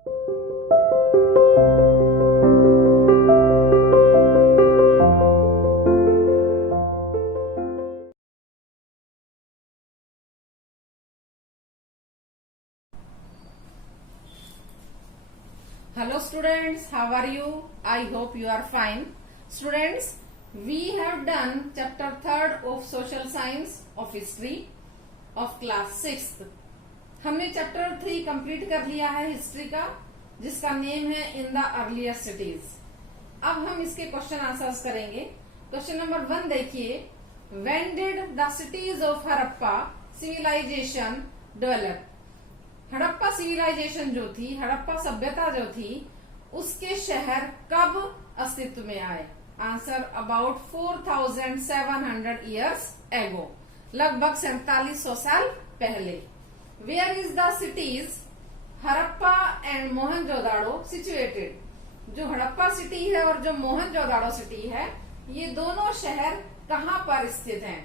Hello students, how are you? I hope you are fine. Students, we have done chapter 3rd of social science of history of class 6th. हमने chapter 3 complete कर लिया है history का, जिसका name है in the earliest cities. अब हम इसके क्वेश्चन आंसर्स करेंगे। क्वेश्चन नंबर 1 देखिए, when did the cities of Harappa civilisation develop? Harappa civilisation जो थी, हड़प्पा सभ्यता जो थी, उसके शहर कब अस्तित्व में आए? आंसर अबाउट 4700 ईयर्स एगो, लगभग 4700 साल पहले। Where is the cities Harappa and Mohenjodaro situated? जो हड़प्पा सिटी है और जो मोहनजोदाड़ो सिटी है, ये दोनों शहर कहाँ पर स्थित हैं?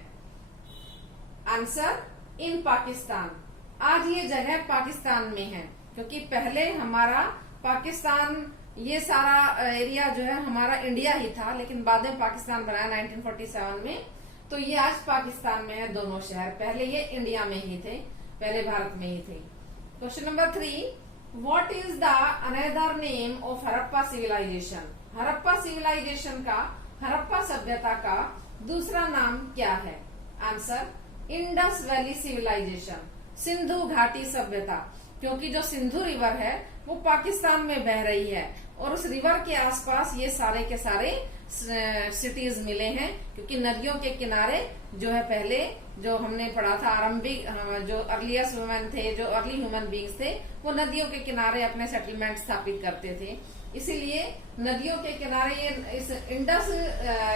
Answer in Pakistan. आज ये जगह पाकिस्तान में है, क्योंकि पहले हमारा पाकिस्तान, ये सारा एरिया जो है हमारा इंडिया ही था, लेकिन बाद में पाकिस्तान बनाया 1947 में। तो ये आज पाकिस्तान में है दोनों शहर, पहले ये इंडिया में ही थे, पहले भारत में ही थे। Question number 3, what is the another name of Harappa civilisation? Harappa civilisation का, हड़प्पा सभ्यता का दूसरा नाम क्या है? Answer Indus valley civilisation, Sindhu घाटी सभ्यता। क्योंकि जो सिंधु रिवर है वो पाकिस्तान में बह रही है, और उस रिवर के आसपास ये सारे के सारे सिटीज मिले हैं, क्योंकि नदियों के किनारे जो है, पहले जो हमने पढ़ा था आरंभिक, जो अर्लीस्ट ह्यूमन थे, जो अर्ली ह्यूमन बींग्स थे, वो नदियों के किनारे अपने सेटलमेंट स्थापित करते थे। इसीलिए नदियों के किनारे, ये इस इंडस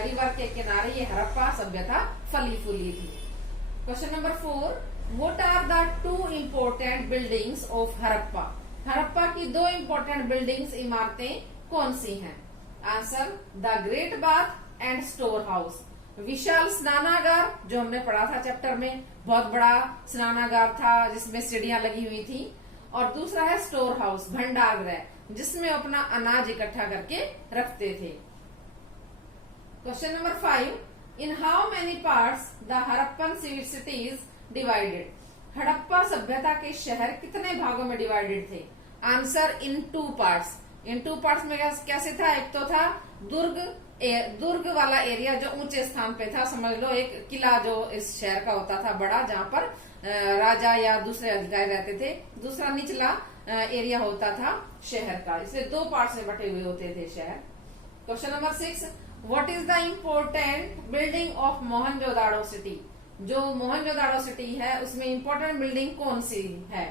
रिवर के किनारे ये हड़प्पा सभ्यता फली फूली थी। Question number 4, What are the two important buildings of Harappa? Harappa की 2 important buildings, इमारतें कौन सी हैं? Answer the great bath and storehouse. विशाल स्नानागार, जो हमने पढ़ा था चैप्टर में, बहुत बड़ा स्नानागार था जिसमें सीढ़ियां लगी हुई थी। और दूसरा है स्टोर हाउस, भंडार गृह, जिसमें अपना अनाज इकट्ठा करके रखते थे। Question number 5, in how many parts the Harappan civil cities divided? Harappa सभ्यता के शहर कितने भागों में डिवाइडेड थे? Answer in 2 parts. इन 2 पार्ट्स में कैसे था? एक तो था दुर्ग वाला एरिया, जो ऊंचे स्थान पे था, समझ लो एक किला जो इस शहर का होता था बड़ा, जहाँ पर राजा या दूसरे अधिकारी रहते थे। दूसरा निचला एरिया होता था शहर का। इसलिए 2 पार्ट्स में बटे हुए होते थे शहर। Question number 6, what is the important building of Mohenjodaro city? जो मोहनजोदाड़ो सिटी है उसमें इंपॉर्टेंट बिल्डिंग कौन सी है?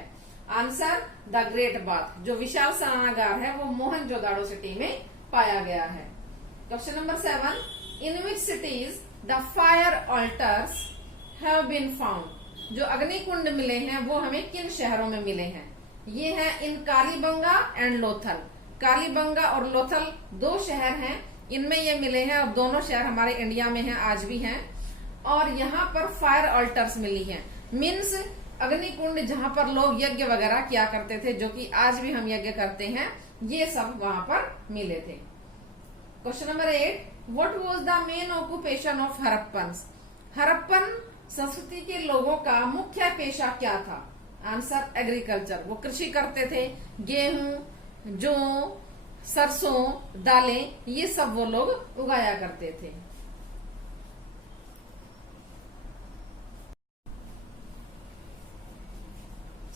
आंसर द ग्रेट बाथ, जो विशाल स्नानागार है वो मोहनजोदाड़ो सिटी में पाया गया है। Question number 7, in which cities the fire altars have been found? जो अग्निकुंड मिले हैं वो हमें किन शहरों में मिले हैं? ये है इन कालीबंगा एंड लोथल। कालीबंगा और लोथल 2 शहर हैं, इनमें ये मिले हैं, और दोनों शहर हमारे इंडिया में हैं, आज भी हैं। और यहाँ पर फायर ऑल्टर्स मिली हैं, मीन्स अग्निकुंड जहाँ पर लोग यज्ञ वगैरह किया करते थे, जो कि आज भी हम यज्ञ करते हैं, ये सब वहां पर मिले थे। Question number 8, what was the main occupation of Harappans? Harappan संस्कृति के लोगों का मुख्य पेशा क्या था? आंसर एग्रीकल्चर, वो कृषि करते थे। गेहूं, जौ, सरसों, दालें, ये सब वो लोग उगाया करते थे।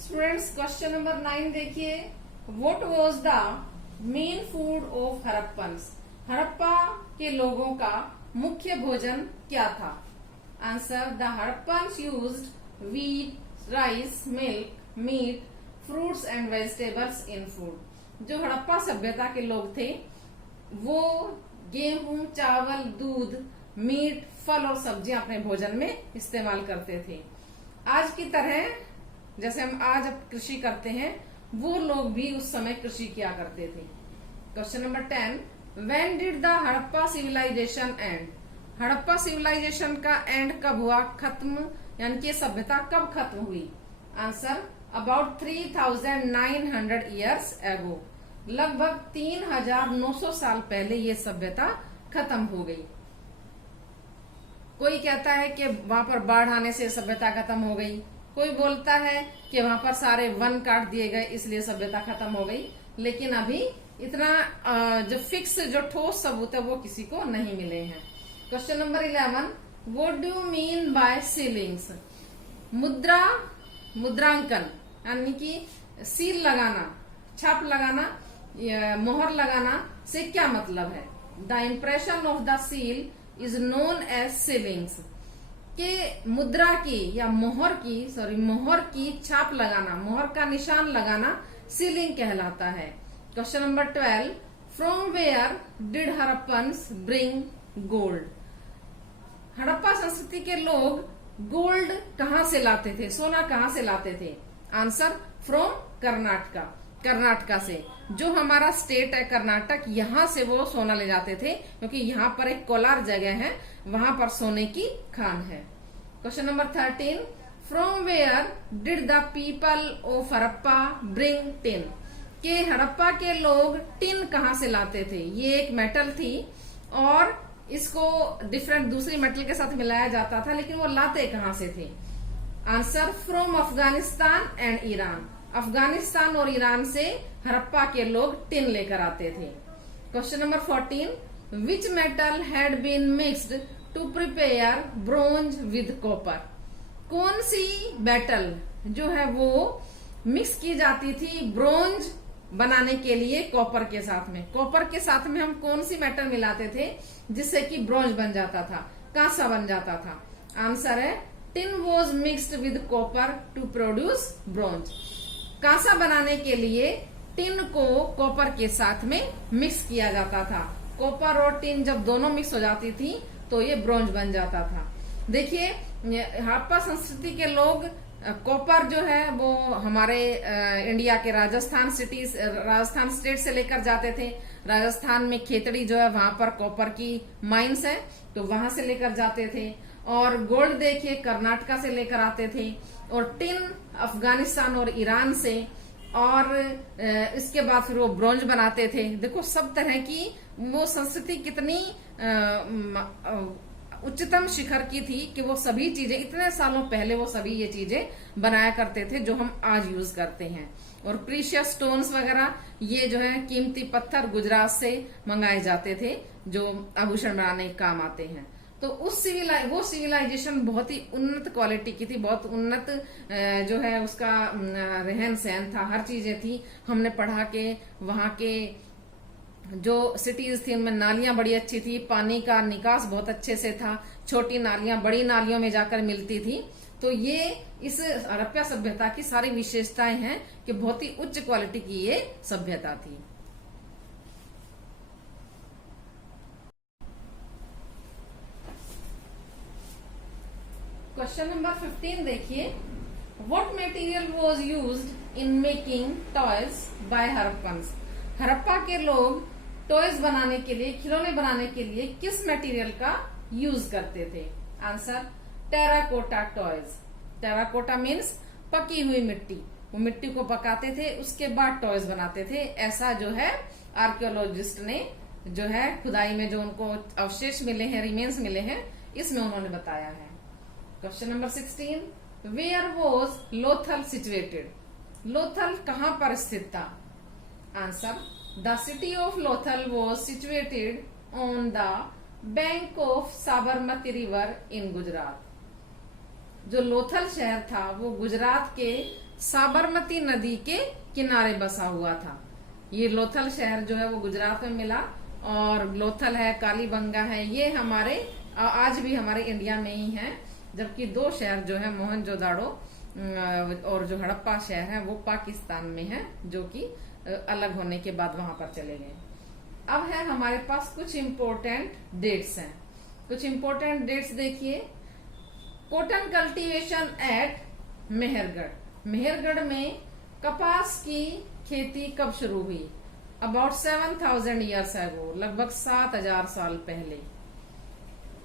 स्टूडेंट्स, क्वेश्चन नंबर 9 देखिए, what was the main food of Harappans? Harappa के लोगों का मुख्य भोजन क्या था? Answer the Harappans used wheat, rice, milk, meat, fruits and vegetables in food. जो हड़प्पा सभ्यता के लोग थे वो गेहूं, चावल, दूध, मीट, फल और सब्जियां अपने भोजन में इस्तेमाल करते थे। आज की तरह जैसे हम आज कृषि करते हैं, वो लोग भी उस समय कृषि किया करते थे। Question number 10, when did the Harappa civilisation end? Harappa civilisation का एंड कब हुआ, खत्म, यानी कि सभ्यता कब खत्म हुई? आंसर अबाउट 3900 ईयर्स एगो, लगभग 3900 साल पहले ये सभ्यता खत्म हो गई। कोई कहता है कि वहां पर बाढ़ आने से सभ्यता खत्म हो गई, कोई बोलता है कि वहां पर सारे वन काट दिए गए इसलिए सभ्यता खत्म हो गई, लेकिन अभी इतना जो फिक्स जो ठोस सबूत है वो किसी को नहीं मिले हैं। Question number 11, what do you mean by sealings? मुद्रांकन यानी कि सील लगाना, छाप लगाना, मोहर लगाना से क्या मतलब है? The impression of the seal is known as sealings. के मुद्रा की या मोहर की छाप लगाना, मोहर का निशान लगाना सीलिंग कहलाता है। Question number 12, from where did Harappans bring gold? Harappa संस्कृति के लोग गोल्ड कहाँ से लाते थे, सोना कहाँ से लाते थे? आंसर, फ्रॉम कर्नाटका से। जो हमारा स्टेट है कर्नाटक, यहाँ से वो सोना ले जाते थे क्योंकि यहाँ पर एक कोलार जगह है, वहां पर सोने की खान है। Question number 13, from where did the people of Harappa bring tin? के हड़प्पा के लोग टिन कहाँ से लाते थे? ये एक मेटल थी और इसको डिफरेंट दूसरी मेटल के साथ मिलाया जाता था, लेकिन वो लाते कहाँ से थे? Answer, from Afghanistan and Iran. Afghanistan और ईरान से हड़प्पा के लोग टिन लेकर आते थे। Question number 14, which metal had been mixed to prepare bronze with copper? कौन सी मेटल जो है वो मिक्स की जाती थी ब्रोंज बनाने के लिए कॉपर के साथ में? कॉपर के साथ में हम कौन सी मेटल मिलाते थे जिससे कि ब्रोंज बन जाता था, कांसा बन जाता था? आंसर है, tin was mixed with copper to produce bronze. कांसा बनाने के लिए टिन को कॉपर के साथ में मिक्स किया जाता था। कॉपर और टिन जब दोनों मिक्स हो जाती थी तो ये ब्रोंज बन जाता था। देखिए, हड़प्पा संस्कृति के लोग कॉपर जो है वो हमारे इंडिया के राजस्थान स्टेट से लेकर जाते थे। राजस्थान में खेतड़ी जो है वहां पर कॉपर की माइंस है, तो वहां से लेकर जाते थे। और गोल्ड देखिए कर्नाटका से लेकर आते थे, और टिन अफगानिस्तान और ईरान से, और इसके बाद फिर वो ब्रोंज बनाते थे। देखो सब तरह की वो संस्कृति कितनी उच्चतम शिखर की थी कि वो सभी चीजें इतने सालों पहले वो सभी ये चीजें बनाया करते थे जो हम आज यूज करते हैं। और प्रीशियस स्टोन्स वगैरह ये जो है कीमती पत्थर गुजरात से मंगाए जाते थे जो आभूषण बनाने के काम आते हैं। तो वो सिविलाइजेशन बहुत ही उन्नत क्वालिटी की थी, बहुत उन्नत जो है उसका रहन सहन था, हर चीजें थी। हमने पढ़ा के वहां के जो सिटीज थी उनमें नालियां बड़ी अच्छी थी, पानी का निकास बहुत अच्छे से था, छोटी नालियां बड़ी नालियों में जाकर मिलती थी। तो ये इस हड़प्पा सभ्यता की सारी विशेषताएं हैं कि बहुत ही उच्च क्वालिटी की ये सभ्यता थी। क्वेश्चन नंबर 15 देखिए, what material was used in making toys by Harappans? Harappa के लोग टॉयज बनाने के लिए, खिलौने बनाने के लिए किस मटेरियल का यूज करते थे? Answer, terracotta toys. Terracotta means पकी हुई मिट्टी, वो मिट्टी को पकाते थे उसके बाद टॉयज बनाते थे। ऐसा जो है आर्कियोलॉजिस्ट ने जो है खुदाई में जो उनको अवशेष मिले हैं, रिमेन्स मिले हैं, इसमें उन्होंने बताया है। Question number 16, where was Lothal situated? Lothal कहां पर स्थित था? Answer, the city of Lothal was situated on the bank of Sabarmati river in Gujarat. जो लोथल शहर था वो गुजरात के साबरमती नदी के किनारे बसा हुआ था। ये लोथल शहर जो है वो गुजरात में मिला, और लोथल है, कालीबंगा है, ये हमारे आज भी हमारे इंडिया में ही है। जबकि दो शहर जो है मोहनजोदाड़ो और जो हड़प्पा शहर है वो पाकिस्तान में है, जो कि अलग होने के बाद वहां पर चले गए। अब है हमारे पास कुछ इम्पोर्टेंट डेट्स हैं। कुछ इम्पोर्टेंट डेट्स देखिए, cotton cultivation at Mehrgarh. Mehrgarh में कपास की खेती कब शुरू हुई? अबाउट 7000 ईयर्स एगो, लगभग 7000 साल पहले।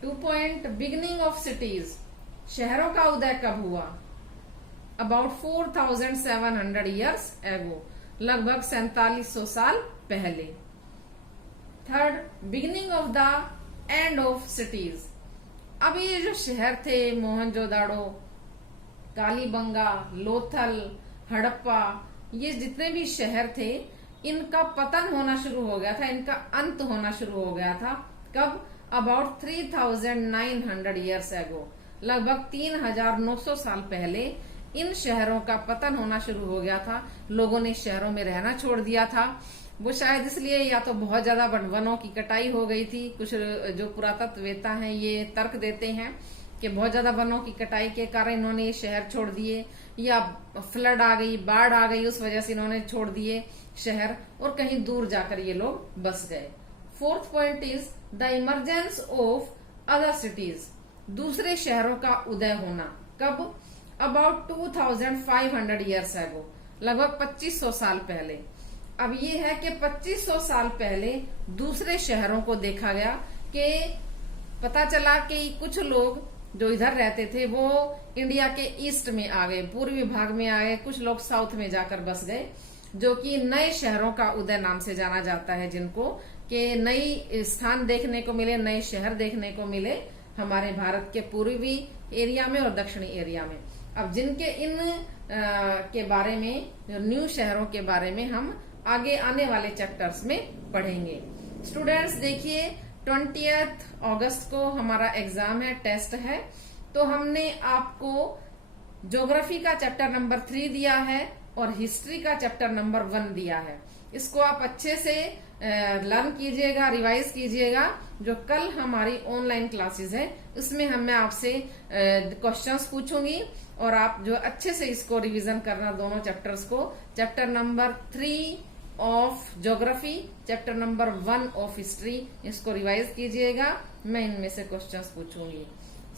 2 पॉइंट, बिगिनिंग ऑफ सिटीज, शहरों का उदय कब हुआ? अबाउट 4700 ईयर्स एगो, लगभग 4700 साल पहले। Third, beginning of the end of cities. अब ये जो शहर थे मोहनजोदाड़ो, कालीबंगा, लोथल, हड़प्पा, ये जितने भी शहर थे इनका पतन होना शुरू हो गया था, इनका अंत होना शुरू हो गया था। कब? अबाउट 3900 ईयर्स एगो, लगभग 3900 साल पहले इन शहरों का पतन होना शुरू हो गया था। लोगों ने शहरों में रहना छोड़ दिया था। वो शायद इसलिए या तो बहुत ज्यादा वनों की कटाई हो गई थी, कुछ जो पुरातत्ववेत्ता हैं ये तर्क देते हैं कि बहुत ज्यादा वनों की कटाई के कारण इन्होंने ये शहर छोड़ दिए, या फ्लड आ गई, बाढ़ आ गई, उस वजह से इन्होंने छोड़ दिए शहर और कहीं दूर जाकर ये लोग बस गए। Fourth point is the emergence of other cities, दूसरे शहरों का उदय होना। कब? अबाउट 2500 ईयर्स एगो, लगभग 2500 साल पहले। अब ये है कि 2500 साल पहले दूसरे शहरों को देखा गया कि पता चला कि कुछ लोग जो इधर रहते थे वो इंडिया के ईस्ट में आ गए, पूर्वी भाग में आ गए, कुछ लोग साउथ में जाकर बस गए, जो कि नए शहरों का उदय नाम से जाना जाता है, जिनको कि नई स्थान देखने को मिले, नए शहर देखने को मिले हमारे भारत के पूर्वी एरिया में और दक्षिणी एरिया में। अब जिनके इन के बारे में, न्यू शहरों के बारे में हम आगे आने वाले चैप्टर्स में पढ़ेंगे। स्टूडेंट्स देखिए 20 अगस्त को हमारा एग्जाम है, टेस्ट है, तो हमने आपको ज्योग्राफी का चैप्टर नंबर 3 दिया है और हिस्ट्री का चैप्टर नंबर 1 दिया है। इसको आप अच्छे से लर्न कीजिएगा, रिवाइज कीजिएगा। जो कल हमारी ऑनलाइन क्लासेस है उसमें मैं आपसे क्वेश्चंस पूछूंगी और आप जो अच्छे से इसको रिवीजन करना, दोनों चैप्टर्स को, chapter number 3 of geography, chapter number 1 of history, इसको रिवाइज कीजिएगा। मैं इनमें से क्वेश्चंस पूछूंगी।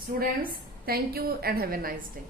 Students, thank you and have a nice day.